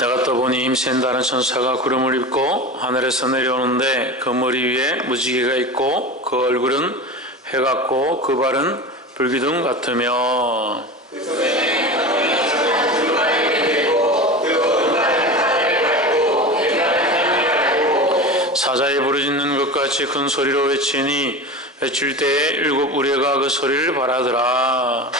내가 떠보니 힘센다는 천사가 구름을 입고 하늘에서 내려오는데 그 머리 위에 무지개가 있고 그 얼굴은 해 같고 그 발은 불기둥 같으며 사자의 부르짖는 것 같이 큰 소리로 외치니 외칠 때에 일곱 우레가 그 소리를 발하더라.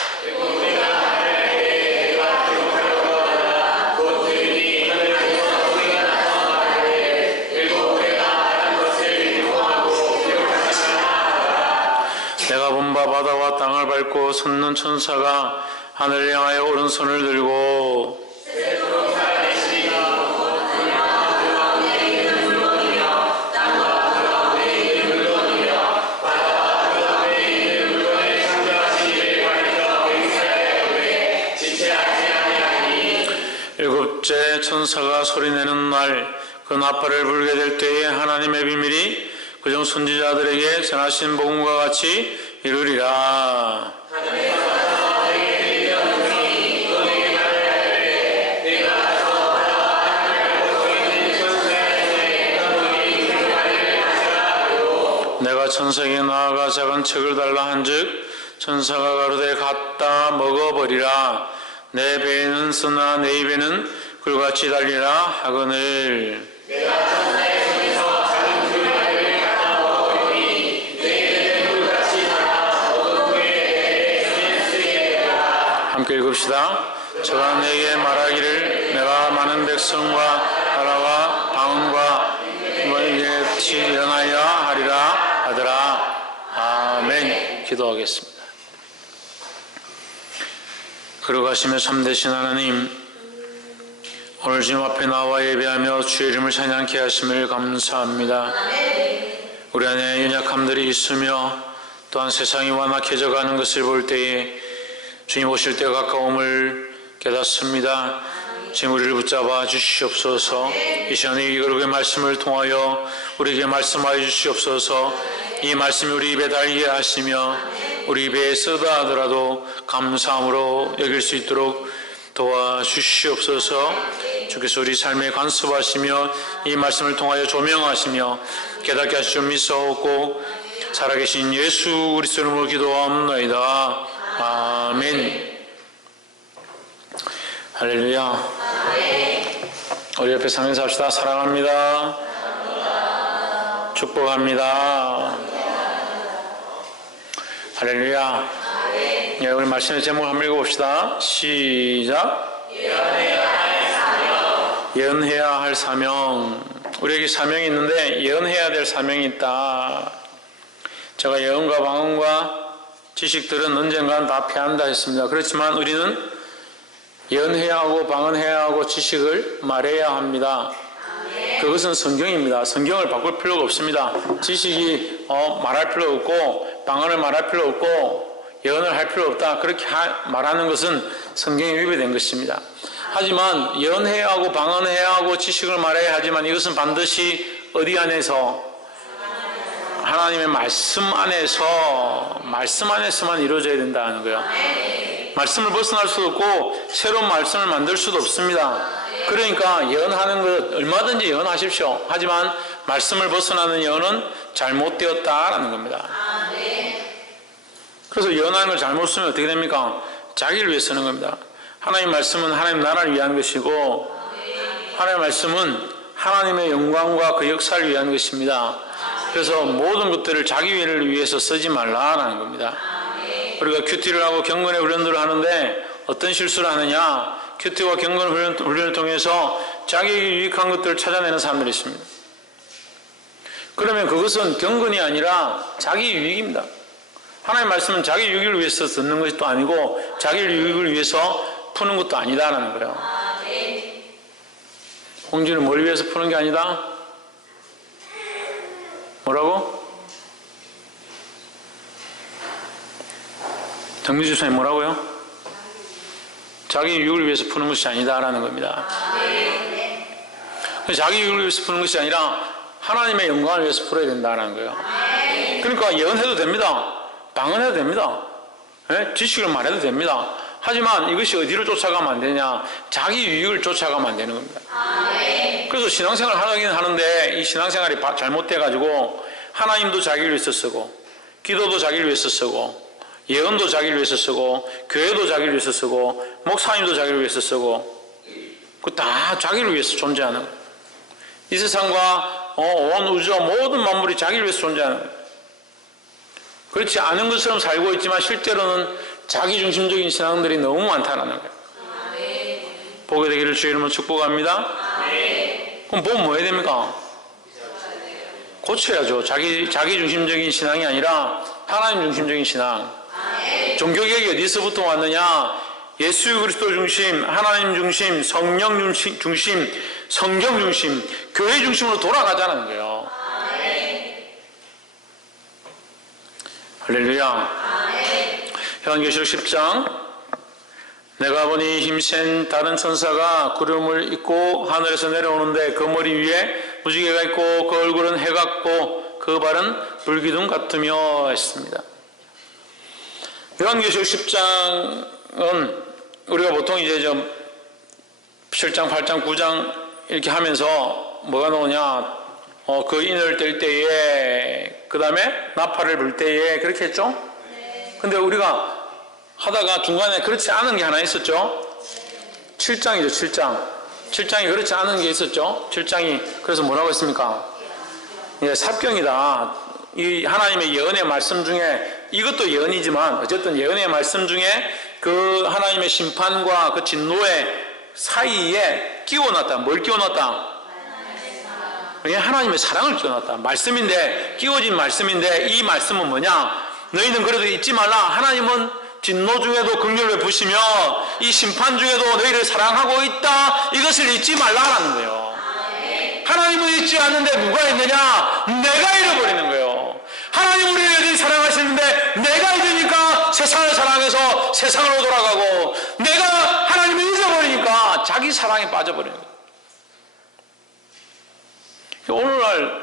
내가 본 바 바다와 땅을 밟고 섰는 천사가 하늘을 향하여 오른손을 들고 일곱째 천사가 소리내는 날 그 나팔을 불게 될 때에 하나님의 비밀이 그중 선지자들에게 전하신 복음과 같이 이루리라. 내가 천사에게 나아가 작은 책을 달라 한즉 천사가 가로되 갖다 먹어버리라. 내 배에는 쓰나 내 입에는 꿀같이 달리라 하거늘. 내가 천사의 손에서 작은 줄말을 갖다 먹어버리니 내 입에는 꿀같이 달아 먹은 후에 내 배에는 쓰게 되리라. 함께 읽읍시다. 저가 내게 말하기를 내가 많은 백성과 나라와 방언과 너에게 일어나야 하리라 하더라. 아멘. 기도하겠습니다. 걸어가시며 참되신 하나님, 오늘 주님 앞에 나와 예배하며 주의 이름을 찬양케 하심을 감사합니다. 우리 안에 연약함들이 있으며 또한 세상이 완악해져 가는 것을 볼 때에 주님 오실 때가 가까움을 깨닫습니다. 지금 우리를 붙잡아 주시옵소서. 이 시간에 이 거룩의 말씀을 통하여 우리에게 말씀하여 주시옵소서. 이 말씀이 우리 입에 달게 하시며 우리 입에 쓰다 하더라도 감사함으로 여길 수 있도록 도와주시옵소서. 주께서 우리 삶에 간섭하시며 이 말씀을 통하여 조명하시며 깨닫게 하실 줄 믿사옵고 살아계신 예수 그리스도 이름으로 기도하옵나이다. 아멘. 할렐루야. 우리 옆에 상면서 합시다. 사랑합니다. 축복합니다. 할렐루야. 예, 우리 말씀의 제목을 한번 읽어봅시다. 시작. 예언해야 할 사명. 우리에게 사명이 있는데 예언해야 될 사명이 있다. 제가 예언과 방언과 지식들은 언젠간 다 패한다 했습니다. 그렇지만 우리는 예언해야 하고 방언해야 하고 지식을 말해야 합니다. 그것은 성경입니다. 성경을 바꿀 필요가 없습니다. 지식이 말할 필요 없고 방언을 말할 필요 없고 예언을 할 필요 없다. 그렇게 말하는 것은 성경에 위배된 것입니다. 하지만 예언해야 하고 방언해야 하고 지식을 말해야 하지만 이것은 반드시 어디 안에서? 하나님의 말씀 안에서만 이루어져야 된다는 거예요. 말씀을 벗어날 수도 없고 새로운 말씀을 만들 수도 없습니다. 그러니까 예언하는 것 얼마든지 예언하십시오. 하지만 말씀을 벗어나는 예언은 잘못되었다라는 겁니다. 그래서 예언하는 걸 잘못 쓰면 어떻게 됩니까? 자기를 위해 쓰는 겁니다. 하나님의 말씀은 하나님 나라를 위한 것이고 하나님의 말씀은 하나님의 영광과 그 역사를 위한 것입니다. 그래서 모든 것들을 자기 위를 위해서 쓰지 말라라는 겁니다. 우리가 큐티를 하고 경건의 훈련들을 하는데 어떤 실수를 하느냐? 큐티와 경건 훈련을 통해서 자기에게 유익한 것들을 찾아내는 사람들이 있습니다. 그러면 그것은 경건이 아니라 자기 유익입니다. 하나님의 말씀은 자기 유익을 위해서 듣는 것도 아니고 자기 유익을 위해서 푸는 것도 아니다라는 거예요. 홍지는 뭘 위해서 푸는 게 아니다? 뭐라고? 정규 집사님 뭐라고요? 자기 유익을 위해서 푸는 것이 아니다라는 겁니다. 자기 유익을 위해서 푸는 것이 아니라 하나님의 영광을 위해서 풀어야 된다는 거예요. 그러니까 예언해도 됩니다. 방언해도 됩니다. 네? 지식을 말해도 됩니다. 하지만 이것이 어디를 쫓아가면 안 되냐? 자기 유익을 쫓아가면 안 되는 겁니다. 그래서 신앙생활을 하긴 하는데 이 신앙생활이 잘못돼가지고 하나님도 자기를 위해서 쓰고 기도도 자기를 위해서 쓰고 예언도 자기를 위해서 쓰고 교회도 자기를 위해서 쓰고 목사님도 자기를 위해서 쓰고 그 다 자기를 위해서 존재하는 거예요. 이 세상과 온 우주와 모든 만물이 자기를 위해서 존재하는 거예요. 그렇지 않은 것처럼 살고 있지만 실제로는 자기중심적인 신앙들이 너무 많다는 거예요. 보게 되기를 주의 이름으로 축복합니다. 그럼 보면 뭐 해야 됩니까? 고쳐야죠. 자기중심적인 신앙이 아니라 하나님 중심적인 신앙. 종교개혁이 어디서부터 왔느냐? 예수 그리스도 중심, 하나님 중심, 성령 중심, 성경 중심, 교회 중심으로 돌아가자는 거예요. 할렐루야. 요한계시록 10장. 내가 보니 힘센 다른 천사가 구름을 입고 하늘에서 내려오는데 그 머리 위에 무지개가 있고 그 얼굴은 해 같고 그 발은 불기둥 같으며 했습니다. 요한계시록 10장은 우리가 보통 이제 좀 7장, 8장, 9장 이렇게 하면서 뭐가 나오냐? 그 인을 뗄 때에 그 다음에 나팔을 불 때에 그렇게 했죠? 근데 우리가 하다가 중간에 그렇지 않은 게 하나 있었죠? 7장이죠, 7장. 7장이 그렇지 않은 게 있었죠? 7장이 그래서 뭐라고 했습니까? 예, 삽경이다. 이 하나님의 예언의 말씀 중에 이것도 예언이지만 어쨌든 예언의 말씀 중에 그 하나님의 심판과 그 진노의 사이에 끼워놨다. 뭘 끼워놨다? 하나님의 사랑을 끼워놨다. 말씀인데, 끼워진 말씀인데 이 말씀은 뭐냐? 너희는 그래도 잊지 말라. 하나님은 진노 중에도 긍휼을 베푸시며 이 심판 중에도 너희를 사랑하고 있다. 이것을 잊지 말라라는 거예요. 하나님은 잊지 않는데 누가 있느냐? 내가 잃어버리는 거예요. 하나님 우리를 여전히 사랑하시는데 내가 잊으니까 세상을 사랑해서 세상으로 돌아가고 내가 하나님을 잊어버리니까 자기 사랑에 빠져버리는 거예요. 오늘날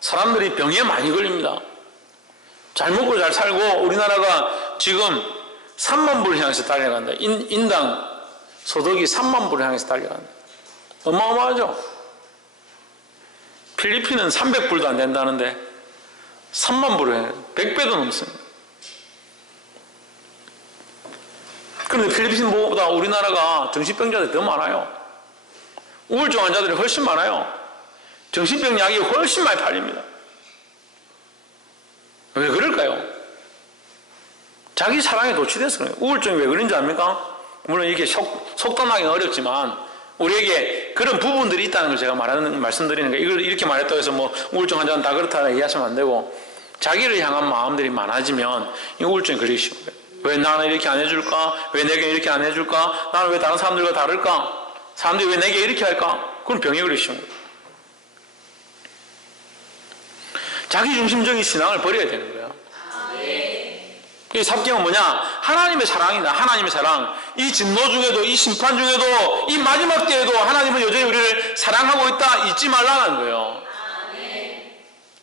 사람들이 병에 많이 걸립니다. 잘 먹고 잘 살고 우리나라가 지금 3만 불을 향해서 달려간다. 인당 소득이 3만 불을 향해서 달려간다. 어마어마하죠. 필리핀은 300불도 안 된다는데 3만 불을 해요. 100배도 넘습니다. 그런데 필리핀보다 우리나라가 정신병자들이 더 많아요. 우울증 환자들이 훨씬 많아요. 정신병 약이 훨씬 많이 팔립니다. 왜 그럴까요? 자기 사랑에 도취돼서 그래요. 우울증이 왜 그런지 압니까? 물론 이렇게 속단하기는 어렵지만 우리에게 그런 부분들이 있다는 걸 제가 말씀드리는 거예요. 이걸 이렇게 말했다고 해서 뭐 우울증 환자는 다 그렇다 얘기하시면 안 되고 자기를 향한 마음들이 많아지면 이 우울증이 걸리기 쉬운 거예요. 왜 나는 이렇게 안 해줄까? 왜 내게 이렇게 안 해줄까? 나는 왜 다른 사람들과 다를까? 사람들이 왜 내게 이렇게 할까? 그건 병에 걸리기 쉬운 거예요. 자기중심적인 신앙을 버려야 되는 거예요. 이 삽경은 뭐냐? 하나님의 사랑이다. 하나님의 사랑. 이 진노 중에도 이 심판 중에도 이 마지막 때에도 하나님은 여전히 우리를 사랑하고 있다. 잊지 말라는 거예요.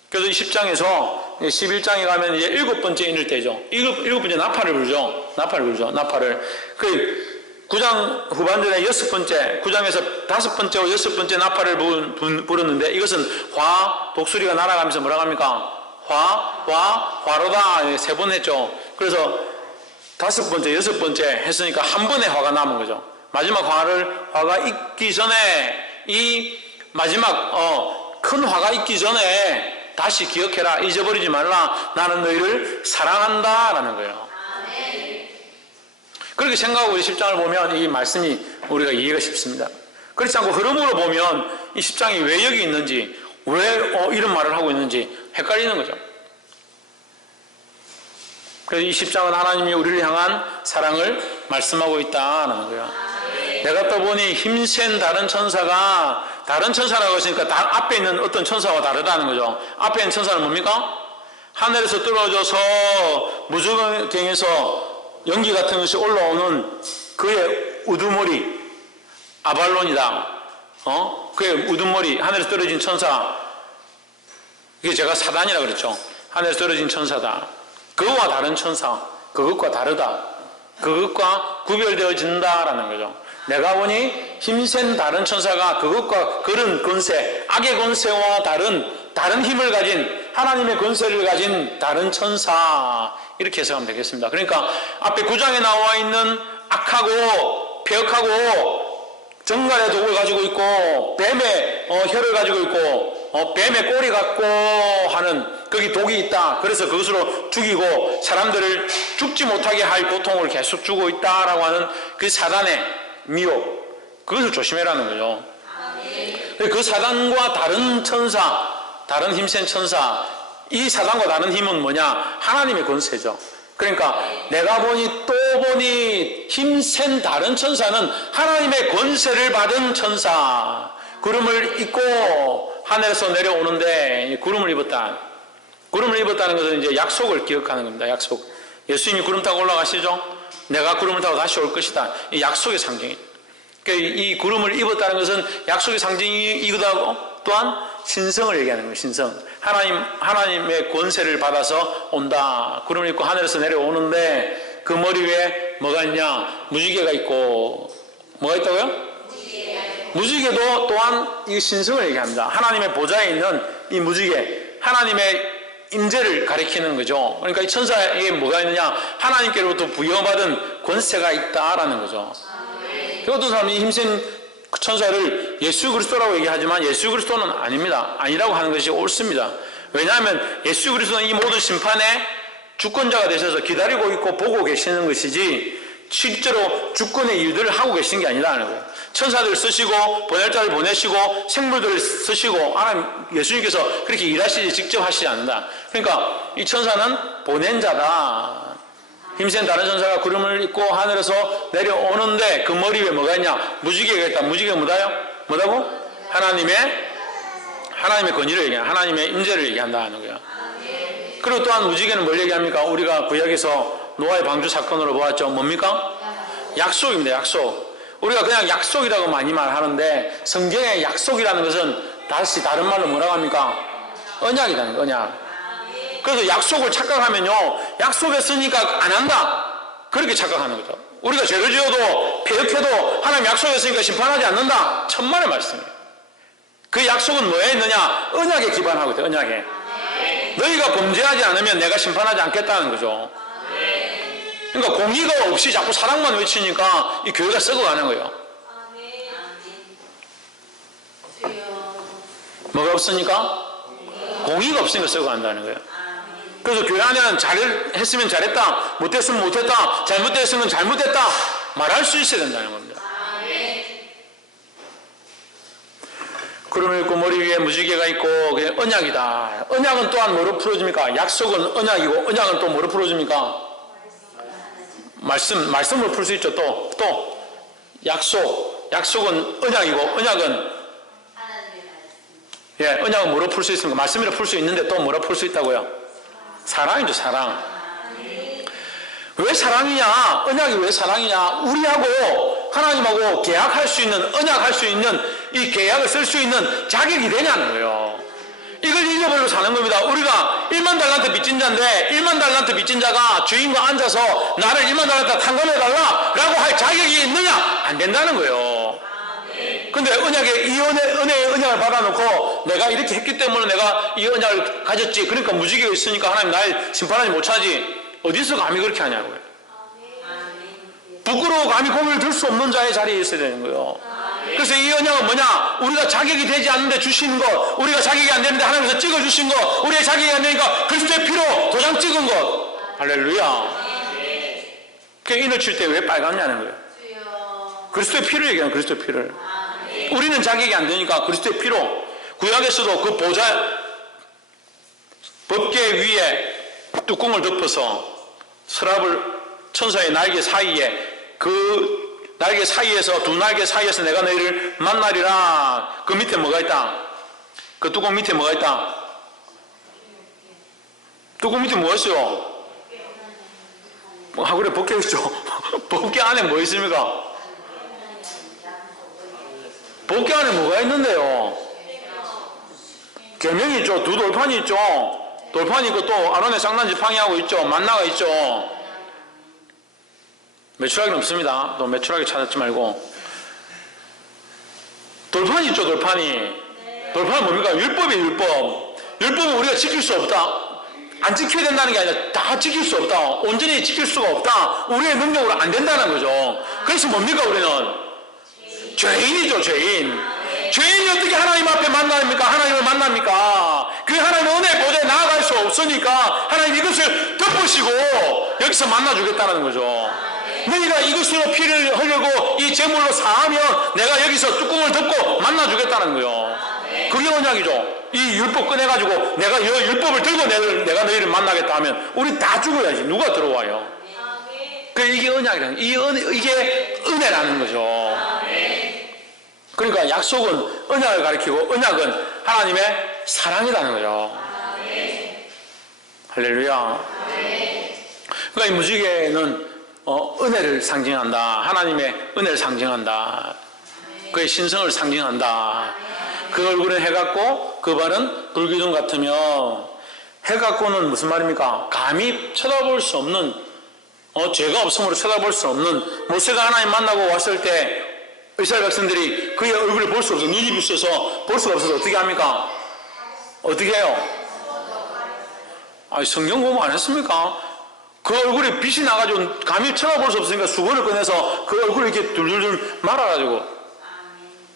그래서 이 10장에서 11장에 가면 이제 7번째 인을 떼죠. 7번째 나팔을 불죠. 나팔을. 그 9장 후반전에 6번째, 9장에서 5번째와 6번째 나팔을 불었는데 이것은 독수리가 날아가면서 뭐라고 합니까? 화로다 3번 했죠. 그래서 5번째, 6번째 했으니까 한 번에 화가 남은 거죠. 마지막 화가 있기 전에 이 마지막 큰 화가 있기 전에 다시 기억해라. 잊어버리지 말라. 나는 너희를 사랑한다 라는 거예요. 그렇게 생각하고 이 10장을 보면 이 말씀이 우리가 이해가 쉽습니다. 그렇지 않고 흐름으로 보면 이 10장이 왜 여기 있는지 왜 이런 말을 하고 있는지 헷갈리는 거죠. 그래서 이 10장은 하나님이 우리를 향한 사랑을 말씀하고 있다는 거예요. 내가 또 보니 힘센 다른 천사가 다른 천사라고 했으니까 앞에 있는 어떤 천사와 다르다는 거죠. 앞에 있는 천사는 뭡니까? 하늘에서 떨어져서 무저갱에서 연기 같은 것이 올라오는 그의 우두머리 아발론이다. 그의 우두머리 하늘에서 떨어진 천사. 이게 제가 사단이라고 그랬죠. 하늘에서 떨어진 천사다. 그와 다른 천사, 그것과 다르다. 그것과 구별되어진다라는 거죠. 내가 보니 힘센 다른 천사가 그것과 그런 권세, 악의 권세와 다른 힘을 가진 하나님의 권세를 가진 다른 천사, 이렇게 해석하면 되겠습니다. 그러니까 앞에 9장에 나와 있는 악하고 폐역하고 정갈의 독을 가지고 있고 뱀의 혀를 가지고 있고 뱀의 꼬리 같고 하는 거기 독이 있다. 그래서 그것으로 죽이고 사람들을 죽지 못하게 할 고통을 계속 주고 있다라고 하는 그 사단의 미혹, 그것을 조심해라는 거죠. 그 사단과 다른 천사, 다른 힘센 천사, 이 사단과 다른 힘은 뭐냐? 하나님의 권세죠. 그러니까 내가 보니 또 보니 힘센 다른 천사는 하나님의 권세를 받은 천사, 구름을 입고 하늘에서 내려오는데, 구름을 입었다. 구름을 입었다는 것은 이제 약속을 기억하는 겁니다. 약속. 예수님이 구름 타고 올라가시죠? 내가 구름을 타고 다시 올 것이다. 이 약속의 상징이에요. 그러니까 이 구름을 입었다는 것은 약속의 상징이기도 하고 또한 신성을 얘기하는 거예요. 신성. 하나님의 권세를 받아서 온다. 구름을 입고 하늘에서 내려오는데 그 머리 위에 뭐가 있냐? 무지개가 있고, 뭐가 있다고요? 무지개도 또한 이 신성을 얘기합니다. 하나님의 보좌에 있는 이 무지개, 하나님의 임재를 가리키는 거죠. 그러니까 이 천사에 뭐가 있느냐? 하나님께로부터 부여받은 권세가 있다라는 거죠. 어떤 사람이 힘센 천사를 예수 그리스도라고 얘기하지만 예수 그리스도는 아닙니다. 아니라고 하는 것이 옳습니다. 왜냐하면 예수 그리스도는 이 모든 심판의 주권자가 되셔서 기다리고 있고 보고 계시는 것이지 실제로 주권의 일들을 하고 계시는 게 아니라는 거예요. 천사들 쓰시고 보낼자를 보내시고 생물들을 쓰시고 예수님께서 그렇게 일하시지 직접 하시지 않는다. 그러니까 이 천사는 보낸 자다. 힘센 다른 천사가 구름을 입고 하늘에서 내려오는데 그 머리 위에 뭐가 있냐? 무지개가 있다. 무지개가 뭐다고? 하나님의 권위를 얘기한다. 하나님의 임재를 얘기한다는 거예요. 그리고 또한 무지개는 뭘 얘기합니까? 우리가 구약에서 노아의 방주 사건으로 보았죠. 뭡니까? 약속입니다. 약속. 우리가 그냥 약속이라고 많이 말하는데 성경의 약속이라는 것은 다른 말로 뭐라고 합니까? 언약이라는 거예요. 언약. 그래서 약속을 착각하면요, 약속했으니까 안 한다, 그렇게 착각하는 거죠. 우리가 죄를 지어도 폐역해도 하나님 약속했으니까 심판하지 않는다, 천만의 말씀이에요. 그 약속은 뭐에 있느냐? 언약에 기반하고 있다. 언약에. 너희가 범죄하지 않으면 내가 심판하지 않겠다는 거죠. 그러니까 공의가 없이 자꾸 사랑만 외치니까 이 교회가 썩어가는 거예요. 뭐가 없으니까? 공의가 없으니까 썩어간다는 거예요. 그래서 교회 안에는 잘했으면 잘했다, 못했으면 못했다, 잘못됐으면 잘못했다 말할 수 있어야 된다는 겁니다. 구름을 입고 머리 위에 무지개가 있고 그게 언약이다. 언약은 또한 뭐로 풀어집니까? 약속은 언약이고 언약은 또 뭐로 풀어집니까? 말씀으로 풀 수 있죠. 또 약속은 언약이고 언약은 언약은 뭐로 풀 수 있습니까? 말씀으로 풀 수 있는데 또 뭐로 풀 수 있다고요? 사랑이죠. 사랑. 왜 사랑이냐? 언약이 왜 사랑이냐? 우리하고 하나님하고 계약할 수 있는, 언약할 수 있는, 이 계약을 쓸 수 있는 자격이 되냐는 거예요. 이걸 잊어버리고 사는 겁니다. 우리가 1만 달란트 빚진 자인데 1만 달란트 빚진 자가 주인과 앉아서 나를 1만 달란트 탕감해달라 라고 할 자격이 있느냐? 안 된다는 거예요. 근데 언약의 이 은혜의 언약을 받아놓고 내가 이렇게 했기 때문에 내가 이 언약을 가졌지, 그러니까 무지개가 있으니까 하나님 날 심판하지 못하지, 어디서 감히 그렇게 하냐고요. 부끄러워 감히 고개를 들 수 없는 자의 자리에 있어야 되는 거예요. 그래서 이 언약은 뭐냐? 우리가 자격이 되지 않는데 주신 것, 우리가 자격이 안 되는데 하나님께서 찍어주신 것, 우리의 자격이 안 되니까 그리스도의 피로 도장 찍은 것. 할렐루야. 그 인을 칠 때 왜 빨갛냐는 거예요. 그리스도의 피를 얘기하는, 그리스도의 피를. 우리는 자격이 안 되니까 그리스도의 피로. 구약에서도 그 보좌 법궤 위에 뚜껑을 덮어서 서랍을 천사의 날개 사이에, 그 날개 사이에서, 두 날개 사이에서 내가 너희를 만나리라. 그 밑에 뭐가 있다? 그 뚜껑 밑에 뭐가 있다? 뚜껑 밑에 뭐가 있어요? 그래, 법궤 있죠. 법궤 안에 뭐 있습니까? 법궤 안에 뭐가 있는데요? 계명이 있죠. 두 돌판이 있죠. 돌판이 있고 또 아론의 쌍난 지팡이하고 있죠. 만나가 있죠. 매출하기는 없습니다. 또 매출하기 찾았지 말고. 돌판이 있죠, 돌판이. 돌판은 뭡니까? 율법이에요, 율법. 율법은 우리가 지킬 수 없다. 안 지켜야 된다는 게 아니라 다 지킬 수 없다. 온전히 지킬 수가 없다. 우리의 능력으로 안 된다는 거죠. 그래서 뭡니까, 우리는? 죄인이죠, 죄인. 죄인이 어떻게 하나님 앞에 만납니까? 하나님을 만납니까? 그 하나님의 은혜 보좌에 나아갈 수 없으니까 하나님 이것을 덮으시고 여기서 만나주겠다는 거죠. 너희가 이것으로 피를 흘리고 이 제물로 사하면 내가 여기서 뚜껑을 덮고 만나주겠다는 거예요. 그게 언약이죠. 이 율법 꺼내가지고 내가 이 율법을 들고 내가 너희를 만나겠다 하면 우리 다 죽어야지. 누가 들어와요? 이게 언약이라는 이게 은혜라는 거죠. 그러니까 약속은 언약을 가리키고 언약은 하나님의 사랑이라는 거죠. 할렐루야. 그러니까 이 무지개는 은혜를 상징한다. 하나님의 은혜를 상징한다. 그의 신성을 상징한다. 그 얼굴은 해같고 그 발은 불기둥 같으며, 해같고는 무슨 말입니까? 감히 쳐다볼 수 없는, 죄가 없으므로 쳐다볼 수 없는, 모세가 하나님 만나고 왔을 때 이스라엘 백성들이 그의 얼굴을 볼 수 없어, 눈이 부셔서 볼 수가 없어서 어떻게 합니까? 어떻게 해요? 성경 공부 안 했습니까? 그 얼굴에 빛이 나가지고 감히 쳐다볼 수 없으니까 수건을 꺼내서 그 얼굴을 이렇게 둘둘둘 말아가지고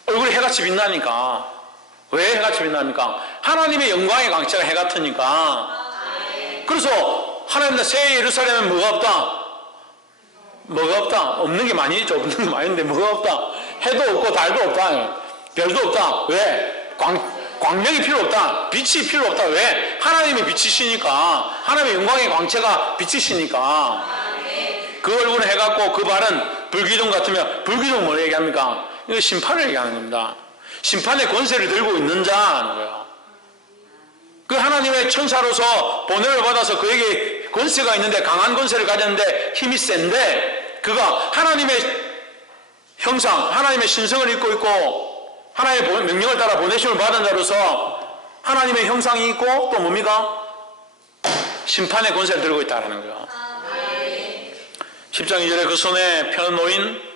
얼굴이 해같이 빛나니까. 왜 해같이 빛납니까? 하나님의 영광의 광채가 해 같으니까. 그래서 하나님 새 예루살렘은 뭐가 없다? 뭐가 없다? 없는 게 많이 있죠. 없는 게 많이 있는데 뭐가 없다? 해도 없고 달도 없다. 별도 없다. 왜? 광명이 필요 없다. 빛이 필요 없다. 왜? 하나님이 빛이시니까. 하나님의 영광의 광채가 빛이시니까. 그 얼굴은 해 같고 그 발은 불기둥 같으며, 불기둥 뭘 얘기합니까? 이거 심판을 얘기하는 겁니다. 심판의 권세를 들고 있는 자는 거예요. 그 하나님의 천사로서 보냄을 받아서 그에게 권세가 있는데, 강한 권세를 가졌는데 힘이 센데, 그가 하나님의 형상, 하나님의 신성을 입고 있고 하나님의 명령을 따라 보내심을 받은 자로서 하나님의 형상이 있고 또 뭡니까? 심판의 권세를 들고 있다는 거예요. 10장 2절에 그 손에 펴놓인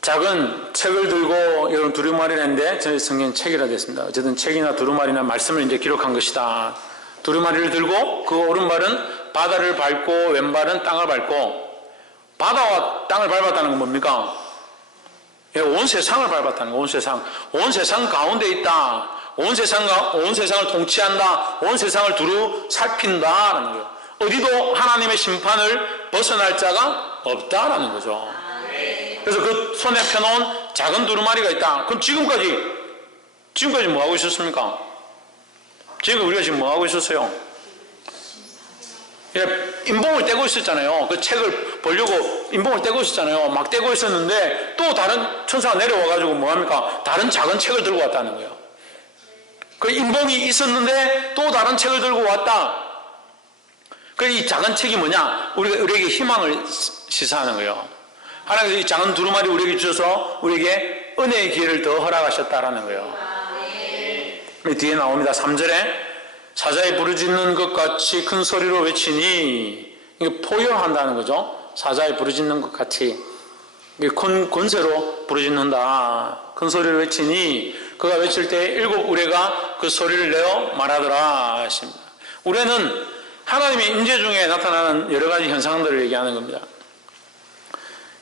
작은 책을 들고, 여러분 두루마리를 했는데 저희 성경 책이라 됐습니다. 어쨌든 책이나 두루마리나 말씀을 이제 기록한 것이다. 두루마리를 들고 그 오른발은 바다를 밟고 왼발은 땅을 밟고, 바다와 땅을 밟았다는 건 뭡니까? 온 세상을 밟았다는 거예요. 온 세상. 온 세상 가운데 있다. 온 세상을 통치한다. 온 세상을 두루 살핀다라는 거예요. 어디도 하나님의 심판을 벗어날 자가 없다라는 거죠. 그래서 그 손에 펴놓은 작은 두루마리가 있다. 그럼 지금까지 뭐 하고 있었습니까? 지금 우리가 지금 뭐 하고 있었어요? 인봉을 떼고 있었잖아요. 그 책을 보려고 인봉을 떼고 있었잖아요. 막 떼고 있었는데 또 다른 천사가 내려와가지고 뭐 합니까? 다른 작은 책을 들고 왔다는 거예요. 그 인봉이 있었는데 또 다른 책을 들고 왔다. 그 이 작은 책이 뭐냐? 우리에게 희망을 시사하는 거예요. 하나님께서 이 작은 두루마리 우리에게 주셔서 우리에게 은혜의 기회를 더 허락하셨다라는 거예요. 뒤에 나옵니다. 3절에 사자의 부르짖는 것 같이 큰 소리로 외치니, 이게 포효한다는 거죠. 사자의 부르짖는 것 같이 큰 권세로 부르짖는다. 큰 소리로 외치니 그가 외칠 때 일곱 우레가 그 소리를 내어 말하더라 하십니다. 우레는 하나님의 임재 중에 나타나는 여러 가지 현상들을 얘기하는 겁니다.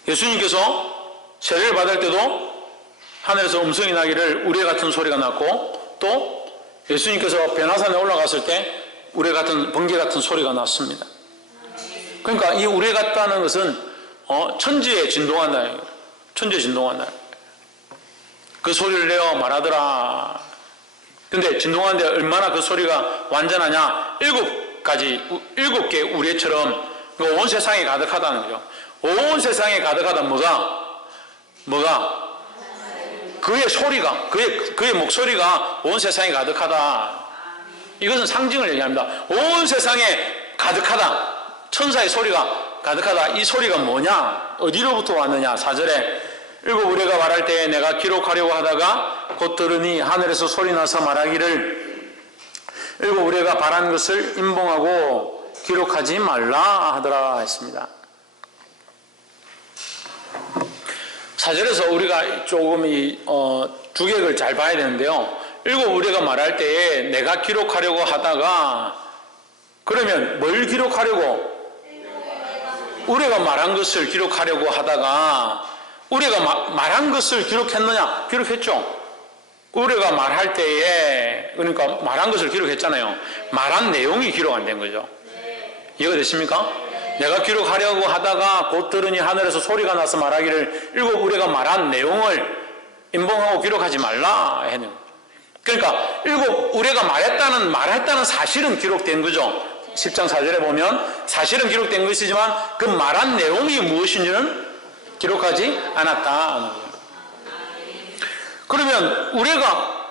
예수님께서 세례를 받을 때도 하늘에서 음성이 나기를 우레 같은 소리가 났고, 또 예수님께서 변화산에 올라갔을 때 우레 같은, 번개 같은 소리가 났습니다. 그러니까 이 우레 같다는 것은 천지에 진동한다. 천지에 진동한다. 그 소리를 내어 말하더라. 근데 진동하는데 얼마나 그 소리가 완전하냐? 7개 우레처럼 온 세상에 가득하다는 거죠. 온 세상에 가득하다. 뭐가? 그의 소리가, 그의 목소리가 온 세상에 가득하다. 이것은 상징을 얘기합니다. 온 세상에 가득하다. 천사의 소리가 가득하다. 이 소리가 뭐냐? 어디로부터 왔느냐? 4절에 일곱 우레가 말할 때에 내가 기록하려고 하다가 곧 들으니 하늘에서 소리나서 말하기를 일곱 우레가 바란 것을 임봉하고 기록하지 말라 하더라 했습니다. 4절에서 우리가 조금 주객을 잘 봐야 되는데요. 일곱 우리가 말할 때에 내가 기록하려고 하다가 그러면 뭘 기록하려고? 우리가 말한 것을 기록하려고 하다가 우리가 말한 것을 기록했느냐? 기록했죠. 우리가 말할 때에 그러니까 말한 것을 기록했잖아요. 말한 내용이 기록 안 된 거죠. 이해가 됐습니까? 내가 기록하려고 하다가 곧 들으니 하늘에서 소리가 나서 말하기를 일곱 우리가 말한 내용을 인봉하고 기록하지 말라 하는 거죠. 그러니까 일곱 우리가 말했다는 사실은 기록된 거죠. 10장 4절에 보면 사실은 기록된 것이지만 그 말한 내용이 무엇인지는 기록하지 않았다. 그러면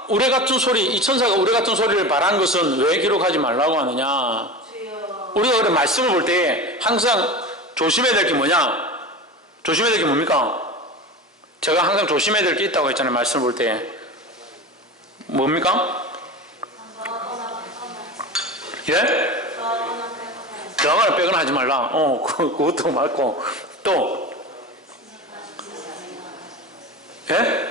우레 같은 소리, 이 천사가 우레 같은 소리를 말한 것은 왜 기록하지 말라고 하느냐? 우리가 그런 말씀을 볼 때 항상 조심해야 될 게 뭐냐? 조심해야 될 게 뭡니까? 제가 항상 조심해야 될 게 있다고 했잖아요. 말씀을 볼 때. 뭡니까? 예? 더하거나 빼거나 하지 말라. 그것도 맞고. 또? 예?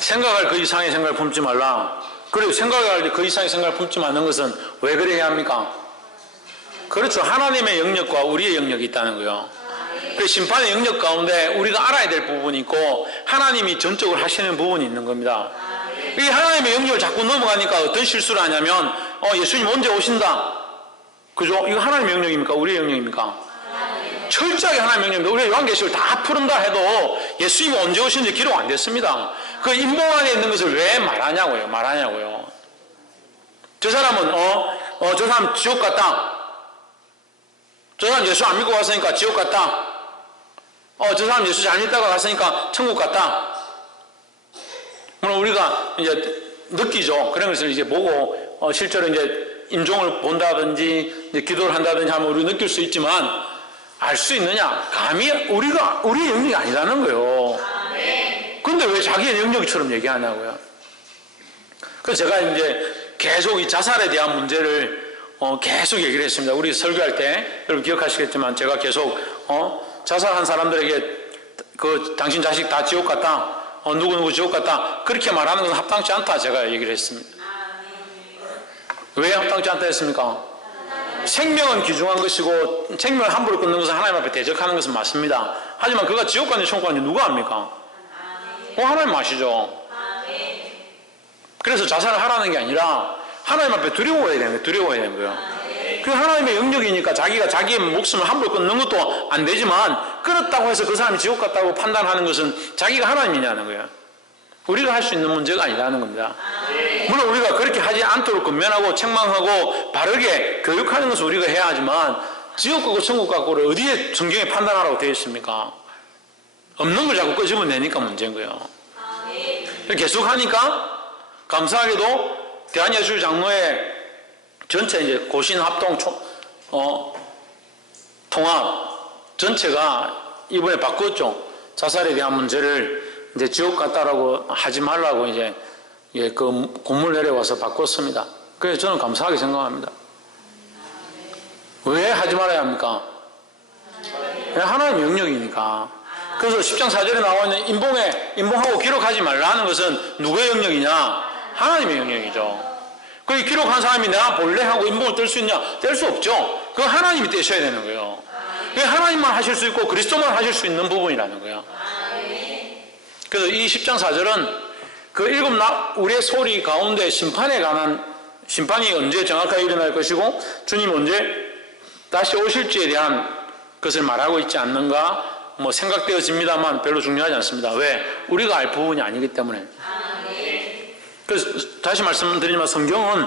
생각할 그 이상의 생각을 품지 말라. 그리고 생각할 때 그 이상의 생각을 품지 않는 것은 왜 그래야 합니까? 그렇죠. 하나님의 영역과 우리의 영역이 있다는 거예요. 그 심판의 영역 가운데 우리가 알아야 될 부분이 있고 하나님이 전적으로 하시는 부분이 있는 겁니다. 이 하나님의 영역을 자꾸 넘어가니까 어떤 실수를 하냐면 예수님 언제 오신다? 그죠? 이거 하나님의 영역입니까? 우리의 영역입니까? 철저하게 하나님의 영역입니다. 우리가 요한계시록을 다 풀은다 해도 예수님이 언제 오시는지 기록 안 됐습니다. 그 인봉 안에 있는 것을 왜 말하냐고요. 저 사람은 저 사람 지옥 갔다. 저 사람 예수 안 믿고 갔으니까 지옥 갔다. 저 사람 예수 잘 믿다가 갔으니까 천국 갔다. 물론 우리가 이제 느끼죠. 그런 것을 이제 보고 실제로 이제 임종을 본다든지 이제 기도를 한다든지 하면 우리 느낄 수 있지만 알 수 있느냐? 감히 우리의 영역이 아니라는 거예요. 근데 왜 자기의 영역처럼 얘기하냐고요. 그래서 제가 이제 계속 이 자살에 대한 문제를 계속 얘기를 했습니다. 우리 설교할 때 여러분 기억하시겠지만 제가 계속 자살한 사람들에게 당신 자식 다 지옥 갔다. 누구누구 지옥 갔다. 그렇게 말하는 것은 합당치 않다. 제가 얘기를 했습니다. 왜 합당치 않다 했습니까? 생명은 귀중한 것이고 생명을 함부로 끊는 것은 하나님 앞에 대적하는 것은 맞습니다. 하지만 그가 지옥 갔는지 천국 갔는지 누가 압니까? 하나님 아시죠? 그래서 자살을 하라는 게 아니라 하나님 앞에 두려워해야 되는 거예요. 그 하나님의 영역이니까 자기가 자기의 목숨을 함부로 끊는 것도 안 되지만 끊었다고 해서 그 사람이 지옥 갔다고 판단하는 것은 자기가 하나님이냐는 거예요. 우리가 할 수 있는 문제가 아니라는 겁니다. 물론 우리가 그렇게 하지 않도록 권면하고 책망하고 바르게 교육하는 것을 우리가 해야 하지만 지옥 가고 천국 가고를 어디에 성경에 판단하라고 되어 있습니까? 없는 걸 자꾸 끄집어내니까 문제인 거예요. 계속하니까 감사하게도 대한예술 장로회 전체 이제 고신 합동 통합 전체가 이번에 바꿨죠. 자살에 대한 문제를 이제 지옥 갔다라고 하지 말라고 이제 그 공문 내려와서 바꿨습니다. 그래서 저는 감사하게 생각합니다. 왜 하지 말아야 합니까? 하나님의 영역이니까. 그래서 10장 4절에 나와 있는 인봉하고 기록하지 말라는 것은 누구의 영역이냐? 하나님의 영역이죠. 그 기록한 사람이 내가 본래 하고 인봉을 뗄 수 있냐? 뗄 수 없죠. 그건 하나님이 떼셔야 되는 거예요. 그게 하나님만 하실 수 있고 그리스도만 하실 수 있는 부분이라는 거예요. 그래서 이 10장 4절은 그 일곱 우리의 소리 가운데 심판에 관한 심판이 언제 정확하게 일어날 것이고 주님 언제 다시 오실지에 대한 것을 말하고 있지 않는가 생각되어집니다만 별로 중요하지 않습니다. 왜? 우리가 알 부분이 아니기 때문에. 그래서 다시 말씀드리지만 성경은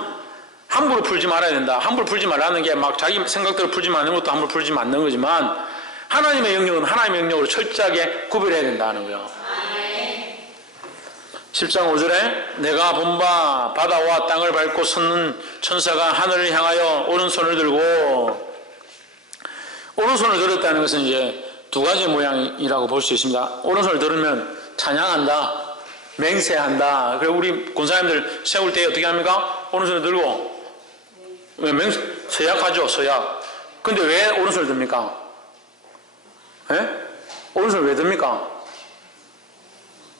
함부로 풀지 말아야 된다. 함부로 풀지 말라는 게 막 자기 생각대로 풀지 말는 것도 함부로 풀지 않는 거지만 하나님의 영역은 하나님의 영역으로 철저하게 구별해야 된다는 거예요. 10장 5절에 내가 본 바 바다와 땅을 밟고 섰는 천사가 하늘을 향하여 오른손을 들고 오른손을 들었다는 것은 이제 두 가지 모양이라고 볼 수 있습니다. 오른손을 들으면 찬양한다. 맹세한다. 그리고 우리 군사님들 세울 때 어떻게 합니까? 오른손을 들고 서약하죠. 서약. 근데 왜 오른손을 듭니까? 예? 오른손을 왜 듭니까?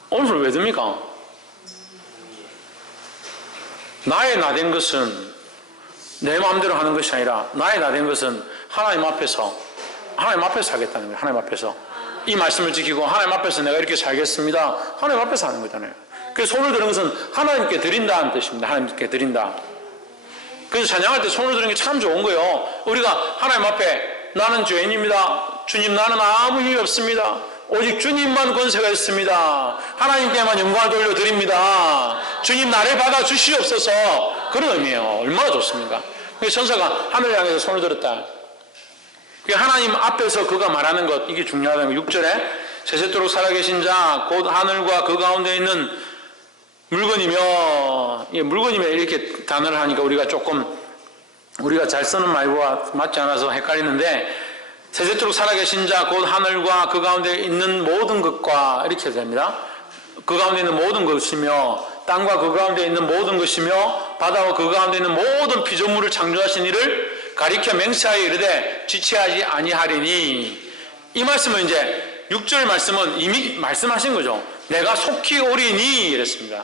오늘을 왜 듭니까? 나의 나된 것은 내 마음대로 하는 것이 아니라 나의 나된 것은 하나님 앞에서 하겠다는 거예요. 하나님 앞에서 이 말씀을 지키고 하나님 앞에서 내가 이렇게 살겠습니다. 하나님 앞에서 하는 거잖아요. 그래서 손을 드는 것은 하나님께 드린다는 뜻입니다. 하나님께 드린다. 그래서 찬양할 때 손을 드는 게 참 좋은 거예요. 우리가 하나님 앞에 나는 죄인입니다. 주님, 나는 아무 힘이 없습니다. 오직 주님만 권세가 있습니다. 하나님께만 영광을 돌려드립니다. 주님, 나를 받아 주시옵소서. 그런 의미예요. 얼마나 좋습니까? 그래서 천사가 하늘을 향해서 손을 들었다. 하나님 앞에서 그가 말하는 것, 이게 중요하다는 거. 6절에 세세토록 살아계신 자 곧 하늘과 그 가운데 있는 물건이며, 물건이며 이렇게 단어를 하니까 우리가 잘 쓰는 말과 맞지 않아서 헷갈리는데, 세세토록 살아계신 자 곧 하늘과 그 가운데 있는 모든 것과 이렇게 해도 됩니다. 그 가운데 있는 모든 것이며 땅과 그 가운데 있는 모든 것이며 바다와 그 가운데 있는 모든 피조물을 창조하신 이를 가리켜 맹세하여 이르되 지체하지 아니하리니. 이 말씀은 이제 6절 말씀은 이미 말씀하신 거죠. 내가 속히 오리니 이랬습니다.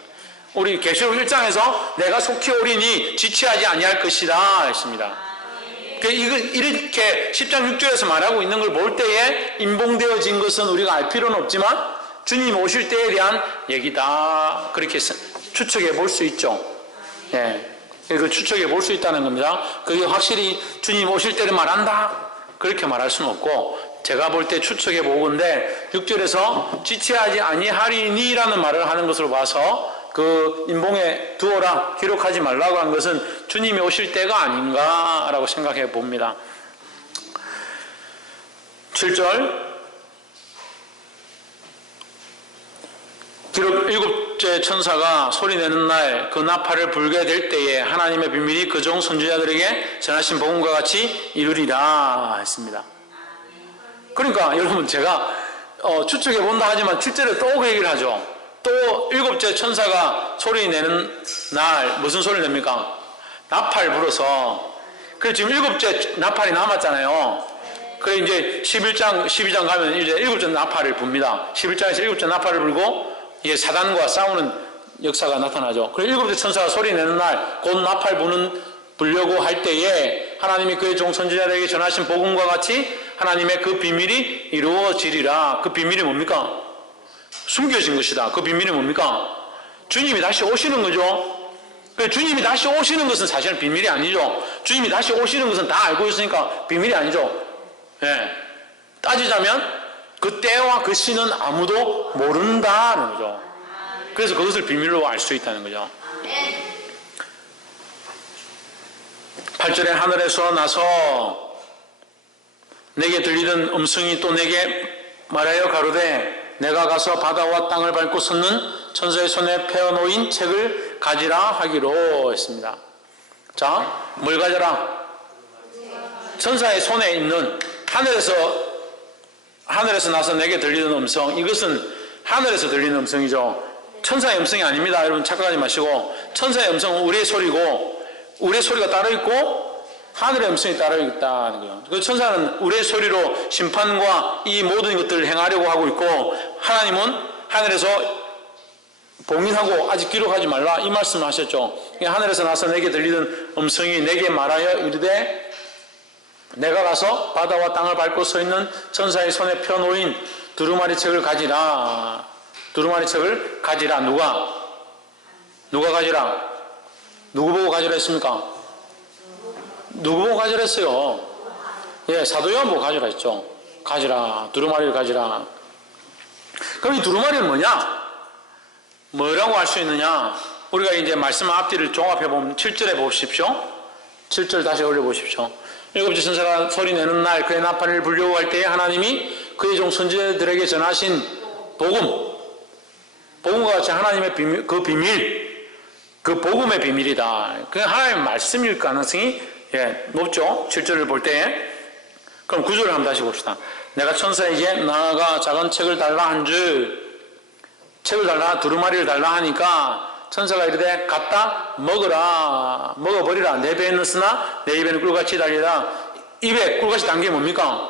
우리 계시록 1장에서 내가 속히 오리니 지체하지 아니할 것이다 했습니다. 이렇게 10장 6절에서 말하고 있는 걸 볼 때에 인봉되어진 것은 우리가 알 필요는 없지만 주님 오실 때에 대한 얘기다. 그렇게 추측해 볼 수 있죠. 예. 이걸 추측해 볼 수 있다는 겁니다. 그게 확실히 주님 오실 때를 말한다. 그렇게 말할 수는 없고, 제가 볼 때 추측해 보건데 6절에서 지체하지 아니하리니라는 말을 하는 것으로 봐서 그 인봉에 두어라, 기록하지 말라고 한 것은 주님이 오실 때가 아닌가라고 생각해 봅니다. 7절 기록 7째 천사가 소리내는 날 그 나팔을 불게 될 때에 하나님의 비밀이 그 종 선지자들에게 전하신 복음과 같이 이루리라 했습니다. 그러니까 여러분, 제가 추측해 본다 하지만 7절에 또 그 얘기를 하죠. 또 7째 천사가 소리내는 날 무슨 소리를 냅니까? 나팔 불어서. 그래서 지금 7째 나팔이 남았잖아요. 그래 이제 11장 12장 가면 이제 7째 나팔을 붑니다. 11장에서 7째 나팔을 불고 이게 사단과 싸우는 역사가 나타나죠. 그래서 7째 천사가 소리내는 날 곧 나팔 불려고 할 때에 하나님이 그의 종 선지자들에게 전하신 복음과 같이 하나님의 그 비밀이 이루어지리라. 그 비밀이 뭡니까? 숨겨진 것이다. 그 비밀이 뭡니까? 주님이 다시 오시는 거죠. 주님이 다시 오시는 것은 사실은 비밀이 아니죠. 주님이 다시 오시는 것은 다 알고 있으니까 비밀이 아니죠. 예. 따지자면 그 때와 그 시는 아무도 모른다는 거죠. 그래서 그것을 비밀로 알 수 있다는 거죠. 8절에 하늘에서 나서 내게 들리던 음성이 또 내게 말하여 가로되 내가 가서 바다와 땅을 밟고 섰는 천사의 손에 펴놓인 책을 가지라 하기로 했습니다. 자, 뭘 가져라? 천사의 손에 있는 하늘에서 나서 내게 들리는 음성, 이것은 하늘에서 들리는 음성이죠. 천사의 음성이 아닙니다. 여러분 착각하지 마시고, 천사의 음성은 우리의 소리고, 우리의 소리가 따로 있고 하늘의 음성이 따로 있다는 거예요. 그 천사는 우리의 소리로 심판과 이 모든 것들을 행하려고 하고 있고, 하나님은 하늘에서 봉인하고 아직 기록하지 말라 이 말씀을 하셨죠. 하늘에서 나서 내게 들리는 음성이 내게 말하여 이르되 내가 가서 바다와 땅을 밟고 서 있는 천사의 손에 펴놓인 두루마리 책을 가지라. 두루마리 책을 가지라. 누가 가지라? 누구 보고 가지라 했습니까? 누구 보고 가지라 했어요? 예, 사도 요한 보고 가지라 했죠. 가지라. 두루마리를 가지라. 그럼 이 두루마리는 뭐냐? 뭐라고 할 수 있느냐? 우리가 이제 말씀 앞뒤를 종합해 보면 7절에 보십시오. 7절 다시 올려보십시오. 7째 천사가 소리내는 날 그의 나팔을 불려고 할 때에 하나님이 그의 종 선지자들에게 전하신 복음과 같이 하나님의 비밀, 그 복음의 비밀이다. 그게 하나님의 말씀일 가능성이 높죠. 7절을 볼 때에. 그럼 9절을 한번 다시 봅시다. 내가 천사에게 나아가 작은 책을 달라 한즉, 책을 달라, 두루마리를 달라 하니까 천사가 이르되 갖다 먹어라. 먹어버리라. 내 배에 넣으나 내 입에는 꿀같이 달리라. 입에 꿀같이 담긴 게 뭡니까?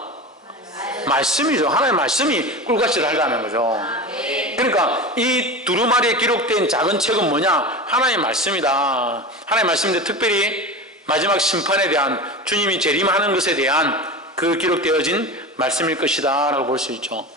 말씀이죠. 하나님의 말씀이 꿀같이 달다는 거죠. 그러니까 이 두루마리에 기록된 작은 책은 뭐냐? 하나님의 말씀이다. 하나님의 말씀인데 특별히 마지막 심판에 대한, 주님이 재림하는 것에 대한 그 기록되어진 말씀일 것이다 라고 볼 수 있죠.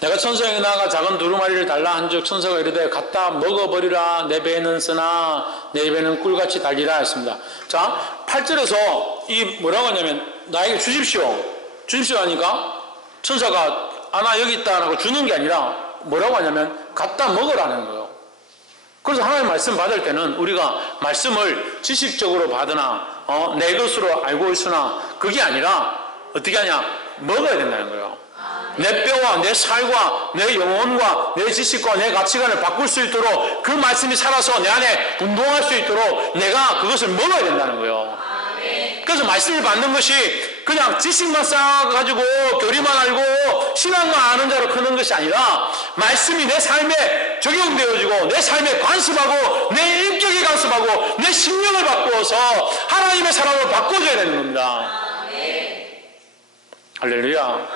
내가 천사에게 나아가 작은 두루마리를 달라 한즉 천사가 이르되 갖다 먹어버리라. 내 배에는 쓰나 내 입에는 꿀같이 달리라 했습니다. 자, 8절에서 이 뭐라고 하냐면 나에게 주십시오 하니까 천사가 나 여기 있다 라고 주는 게 아니라 뭐라고 하냐면 갖다 먹으라는 거예요. 그래서 하나님의 말씀 받을 때는 우리가 말씀을 지식적으로 받으나 내 것으로 알고 있으나 그게 아니라 어떻게 하냐? 먹어야 된다는 거예요. 내 뼈와 내 살과 내 영혼과 내 지식과 내 가치관을 바꿀 수 있도록 그 말씀이 살아서 내 안에 운동할 수 있도록 내가 그것을 먹어야 된다는 거예요. 그래서 말씀을 받는 것이 그냥 지식만 쌓아가지고 교리만 알고 신앙만 아는 자로 크는 것이 아니라 말씀이 내 삶에 적용되어지고 내 삶에 관습하고 내 인격에 관습하고 내 심령을 바꾸어서 하나님의 사람으로 바꿔줘야 되는 겁니다. 할렐루야.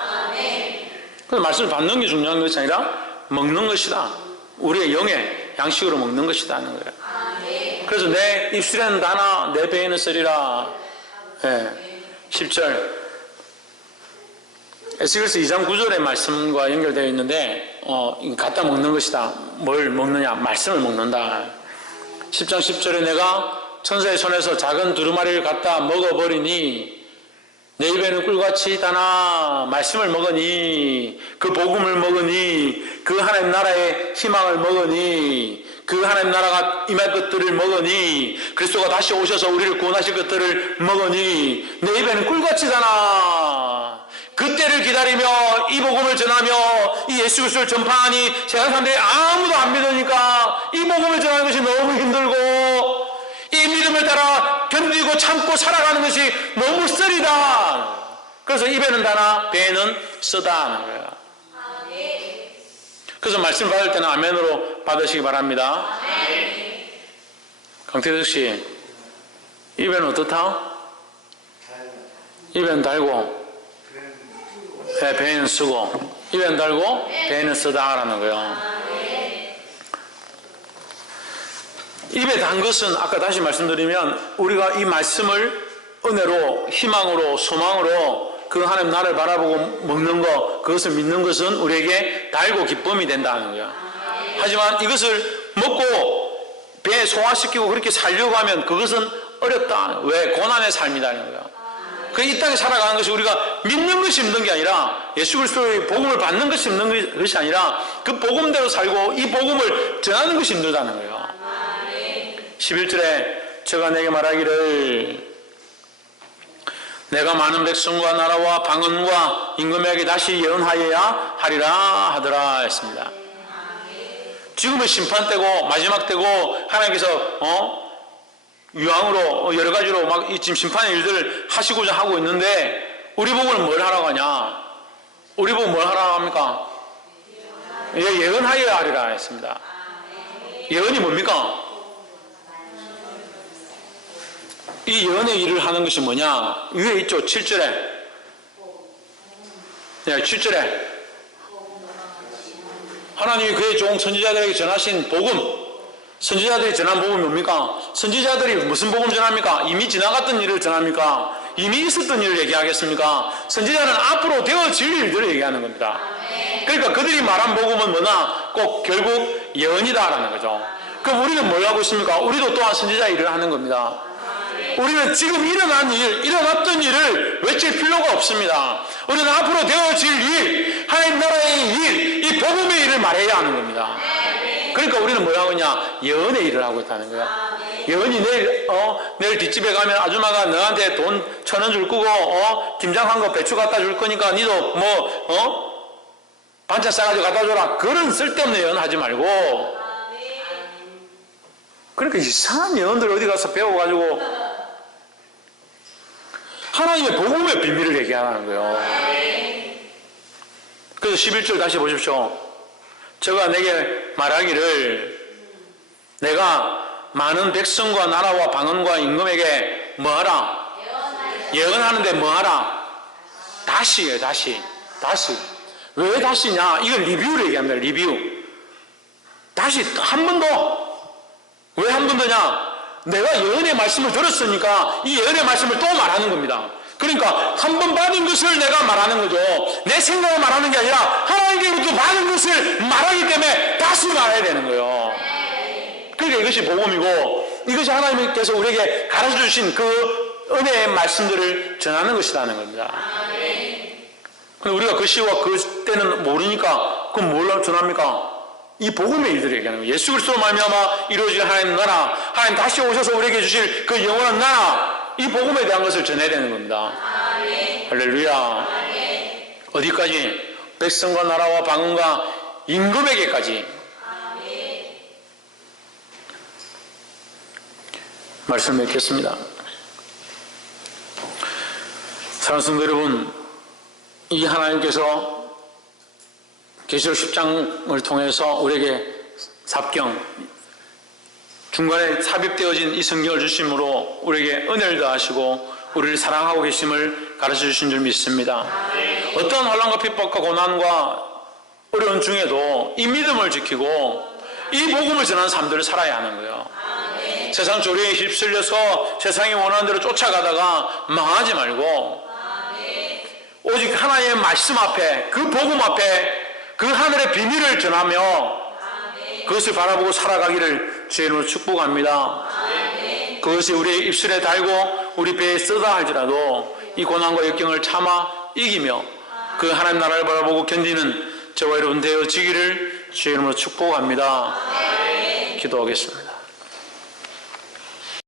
그래서 말씀을 받는 게 중요한 것이 아니라 먹는 것이다. 우리의 영의 양식으로 먹는 것이다 하는 거예요. 그래서 내 입술에는 다나 내 배에는 쓰리라. 10절 에스겔서 2장 9절의 말씀과 연결되어 있는데 갖다 먹는 것이다. 뭘 먹느냐? 말씀을 먹는다. 10장 10절에 내가 천사의 손에서 작은 두루마리를 갖다 먹어버리니 내 입에는 꿀같이 다나 말씀을 먹으니 그 복음을 먹으니 그 하나님 나라의 희망을 먹으니 그 하나님 나라가 임할 것들을 먹으니 그리스도가 다시 오셔서 우리를 구원하실 것들을 먹으니 내 입에는 꿀같이 다나 그때를 기다리며 이 복음을 전하며 이 예수 그리스도를 전파하니 세상 사람들이 아무도 안 믿으니까 이 복음을 전하는 것이 너무 힘들고 이 믿음을 따라 견디고 참고 살아가는 것이 너무 쓰리다. 그래서 입에는 다나 배에는 쓰다 하는 거예요. 그래서 말씀 받을 때는 아멘으로 받으시기 바랍니다. 강태석 씨, 입에는 어떻다? 입에는 달고 배에는 쓰고 입에는 달고 배에는 쓰다 라는 거예요. 입에 단 것은 아까 다시 말씀드리면 우리가 이 말씀을 은혜로 희망으로 소망으로 그 하나님 나를 바라보고 먹는 것 그것을 믿는 것은 우리에게 달고 기쁨이 된다는 거예요. 하지만 이것을 먹고 배에 소화시키고 그렇게 살려고 하면 그것은 어렵다. 왜? 고난의 삶이라는 거예요. 그 이 땅에 살아가는 것이 우리가 믿는 것이 힘든 게 아니라 예수 그리스도의 복음을 받는 것이 힘든 것이 아니라 그 복음대로 살고 이 복음을 전하는 것이 힘들다는 거예요. 11절에 저가 내게 말하기를 내가 많은 백성과 나라와 방언과 임금에게 다시 예언하여야 하리라 하더라 했습니다. 지금은 심판 때고 마지막 때고 하나님께서 유황으로 여러 가지로 막 지금 심판의 일들을 하시고자 하고 있는데 우리 보고는 뭘 하라고 하냐? 우리 보고 뭘 하라고 합니까? 예언하여야 하리라 했습니다. 예언이 뭡니까? 이 예언의 일을 하는 것이 뭐냐? 위에 있죠. 7절에 7절에 하나님이 그의 종 선지자들에게 전하신 복음, 선지자들이 전한 복음이 뭡니까? 선지자들이 무슨 복음 전합니까? 이미 지나갔던 일을 전합니까? 이미 있었던 일을 얘기하겠습니까? 선지자는 앞으로 되어질 일들을 얘기하는 겁니다. 그러니까 그들이 말한 복음은 뭐나 꼭 결국 예언이다라는 거죠. 그럼 우리는 뭘 하고 있습니까? 우리도 또한 선지자 일을 하는 겁니다. 우리는 지금 일어났던 일을 외칠 필요가 없습니다. 우리는 앞으로 되어질 일, 하나님 나라의 일, 이 복음의 일을 말해야 하는 겁니다. 그러니까 우리는 뭘 하고 있냐? 예언의 일을 하고 있다는 거야. 예언이 내일 뒷집에 가면 아줌마가 너한테 돈 1,000원 줄 거고, 김장한 거 배추 갖다 줄 거니까 니도 반찬 싸가지고 갖다 줘라. 그런 쓸데없는 예언 하지 말고. 그러니까 이상한 예언들 어디 가서 배워가지고 하나님의 복음의 비밀을 얘기하는 거예요. 그래서 11절 다시 보십시오. 저가 내게 말하기를 내가 많은 백성과 나라와 방언과 임금에게 뭐하라? 예언하는데 뭐하라? 다시 왜 다시냐? 이걸 리뷰를 얘기합니다. 리뷰. 다시 한 번 더. 왜 한 번 더냐? 내가 예언의 말씀을 들었으니까 이 예언의 말씀을 또 말하는 겁니다. 그러니까 한 번 받은 것을 내가 말하는 거죠. 내 생각을 말하는 게 아니라 하나님께로부터 받은 것을 말하기 때문에 다시 말해야 되는 거예요. 그러니까 이것이 복음이고 이것이 하나님께서 우리에게 가르쳐 주신 그 은혜의 말씀들을 전하는 것이라는 겁니다. 근데 우리가 그 시와 그 때는 모르니까 그럼 뭘 전합니까? 이 복음의 일들을 얘기하는 거예요. 예수 그리스도로 말미암아 이루어질 하나님 나라, 하나님 다시 오셔서 우리에게 주실 그 영원한 나라, 이 복음에 대한 것을 전해야 되는 겁니다. 할렐루야. 어디까지? 백성과 나라와 방언과 임금에게까지. 말씀 맺겠습니다. 사랑하는 성도 여러분, 이 하나님께서 계시록 10장을 통해서 우리에게 삽경, 중간에 삽입되어진 이 성경을 주심으로 우리에게 은혜를 더하시고 우리를 사랑하고 계심을 가르쳐 주신 줄 믿습니다. 어떤 혼란과 핍박과 고난과 어려운 중에도 이 믿음을 지키고 이 복음을 전하는 삶들을 살아야 하는 거예요. 세상 조류에 휩쓸려서 세상이 원하는 대로 쫓아가다가 망하지 말고 오직 하나님의 말씀 앞에, 그 복음 앞에 그 하늘의 비밀을 전하며 그것을 바라보고 살아가기를 주의 이름으로 축복합니다. 그것이 우리의 입술에 달고 우리 배에 쓰다 할지라도 이 고난과 역경을 참아 이기며 그 하나님 나라를 바라보고 견디는 저와 여러분 되어지기를 주의 이름으로 축복합니다. 기도하겠습니다.